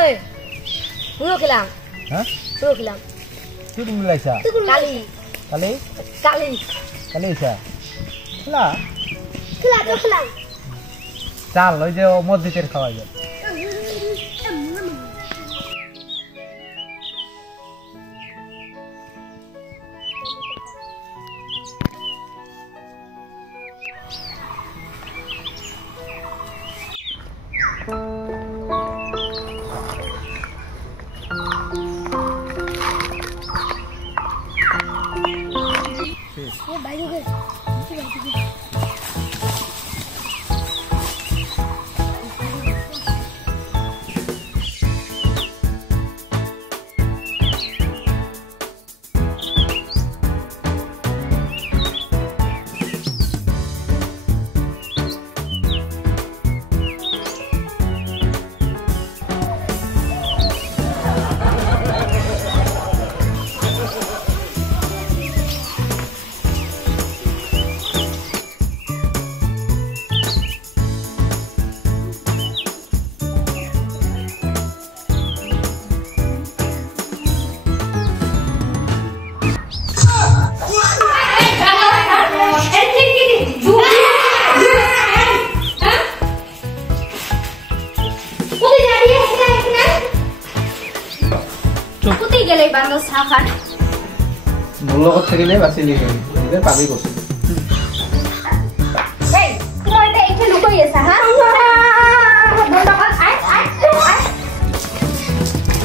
এই পুরো খেলাম হ্যাঁ পুরো খেলাম তুই তুমি লাইছা কালি কালি কালি কালি আইছা খেলা খেলা তো খেলাম চাল ওই যে মসজিদের খাওয়া যায় লগত থাকিলে বাছি লিখে নিজে পাবি কৈছো এই তোমার এটা এখানে লুকাই আছে হ্যাঁ গন্ডগোল আই আই আই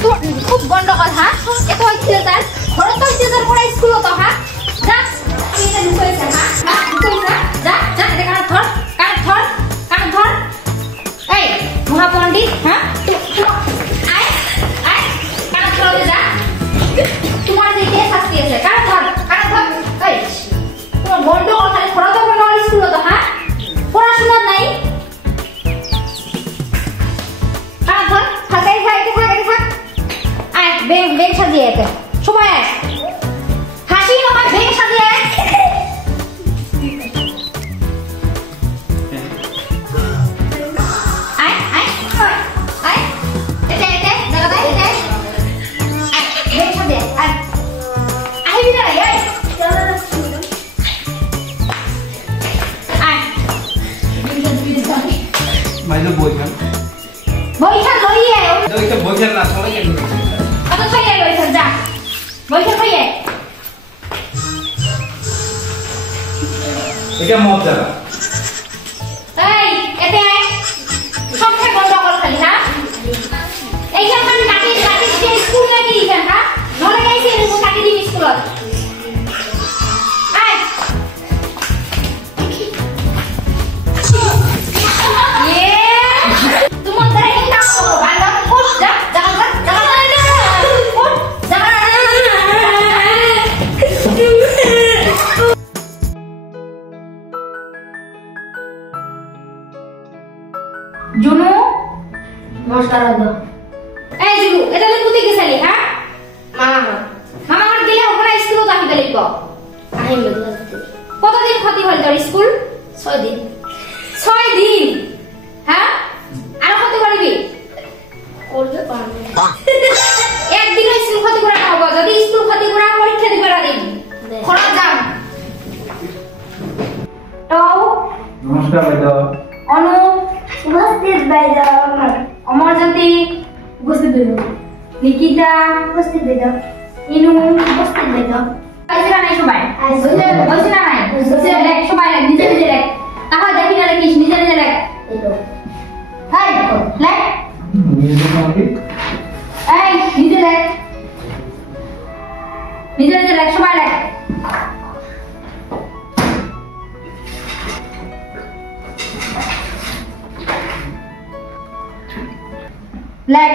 তো খুব গন্ডগোল হ্যাঁ এত হইছে তার ঘরে তো হইছে তার পড়া স্কুল তো হ্যাঁ যা তুই এটা লুকাই আছে হ্যাঁ লুকাই যা যা এটা কান ধর এই মহাপণ্ডিত হ্যাঁ আই আই কান ধর যা তোমার দিকে শাস্তি আছে কান ধর এই তোমার গন্ডগোল খালি ঘরে তো গন্ডগোল স্কুল তো হ্যাঁ পড়াশোনা নাই কান ধর থাকাই থাক আয় বেগ সাজিয়ে এতে সময় আয় হাসি নয় বেগ সাজিয়ে আয় মাইলো বইখান লইয়ে ওইটা বইখান না সবাই কেন আচ্ছা খাইয়ে বইখান যা বইখান খাইয়ে এটা মজা এই এতে সব থেকে গন্ডগোল খালি হ্যাঁ এইখান খালি কাটি স্কুল নাকি এইখান হ্যাঁ নলে গাইছে কাটি দিবি স্কুলত আয় তোমার ধরে এটা ভালো কোচ যা জুনু নমস্কার দাদা এই জুনু এটা তুই কোথায় গেছলি হ্যাঁ মামা আমার গেলে ওখানে স্কুল তো আহিবে লিখব আহিবে কতদিন ক্ষতি হল তোর স্কুল 6 দিন হ্যাঁ আর ক্ষতি করবি করবে পারবে একদিন স্কুল ক্ষতি করা হবে যদি স্কুল ক্ষতি করা পরীক্ষা দিবে না দিন খরচ দাম তো নমস্কার ভাইদা অনু উপস্থিত ভাইদা অমরজ্যোতি উপস্থিত ভাইদা নিকিতা উপস্থিত ভাইদা ইনু উপস্থিত ভাইদা আইছে না নাই সবাই আইছে না নাই লেখ সবাই লেখ নিজে লেখ তাহলে দেখি না লিখিস নিজে লেখ এই তো হাই লেখ নিজে নাকি এই নিজে লেখ সবাই লেখ লেখ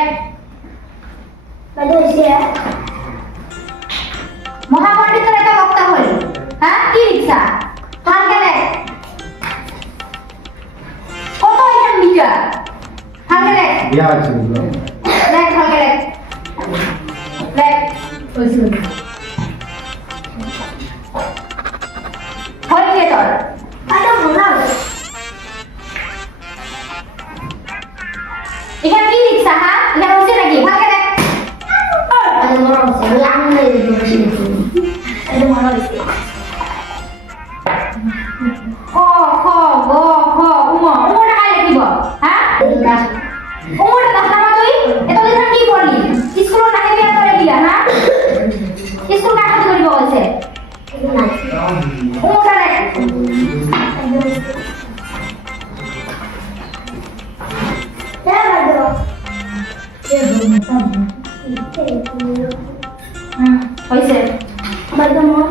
মহাপণ্ডিতের এটা বক্তা হল হ্যাঁ কি ইচ্ছা হালকা লেখ কত এখান মিটার হালকা লেখ ইয়া আছে লেখ হালকা লেখ ওইসব হল কে তোর আটা বলা এখানে কি লিখছা হ্যাঁ এখানে হচ্ছে নাকি ভাগে দেখ আরে মরা হচ্ছে লাগানো নাই বেশি দেখি এটা মনে হচ্ছে ক খ গ ঘ উম উমটা কাই লিখিব হ্যাঁ উমটা দাস্তা মা তুই এত দিন কি করলি স্কুল না হেবি করে দিলা হ্যাঁ স্কুল কাজ করিব কইছে উমটা রে হইছে বাবা মা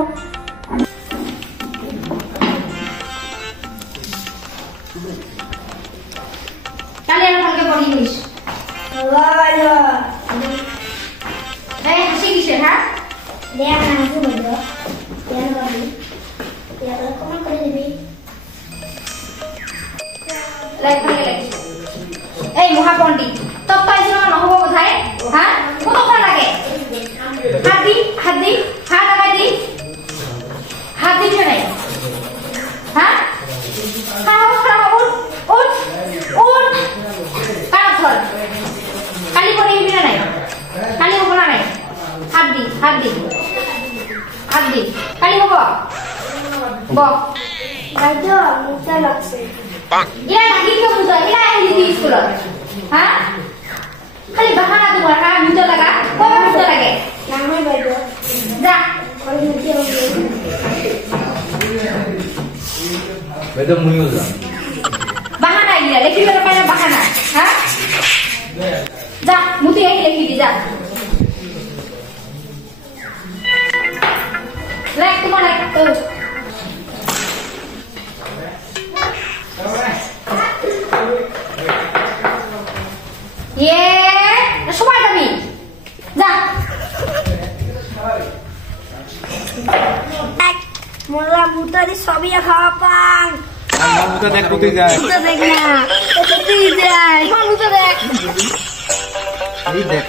কালে আর কালকে পড়িস বাবা এই হাসি কিসের হ্যাঁ দেয়া না কি বলবো দেয়া না বলি দেয়া তো কম করে দিবি লাইক ভাগে লাইক এই মহাপণ্ডিত তব পাইছিল নহব কোথায় হ্যাঁ কতক্ষণ লাগে হাত দিছে নাই হ্যাঁ খাও উঠ কারা ধর কালি করে দিবি না নাই কালি হবো না নাই হাত দি কালি হবো বক বাইদো মুখটা লাগছে ইয়া নাকি কেউ মুজা ইয়া আহিলি স্কুলত হ্যাঁ খালি বাহানা তোমার হ্যাঁ মুজা লাগা কবে মুজা লাগে নামই বাইদো যা ওই মুখে বাইদেউ মুইও যাম বাহানা ইয়া লেখিব পাই না বাহানা হ্যাঁ যা মুতি আহি লেখিবি যা লেখ তোমার লেখ তো সময় যাবি যা মোলা মুতারি সবই খাওয়া পান মুতা দেখ কোথায় যায় মুতা দেখ না তুই যাই মুতা দেখ এই দেখ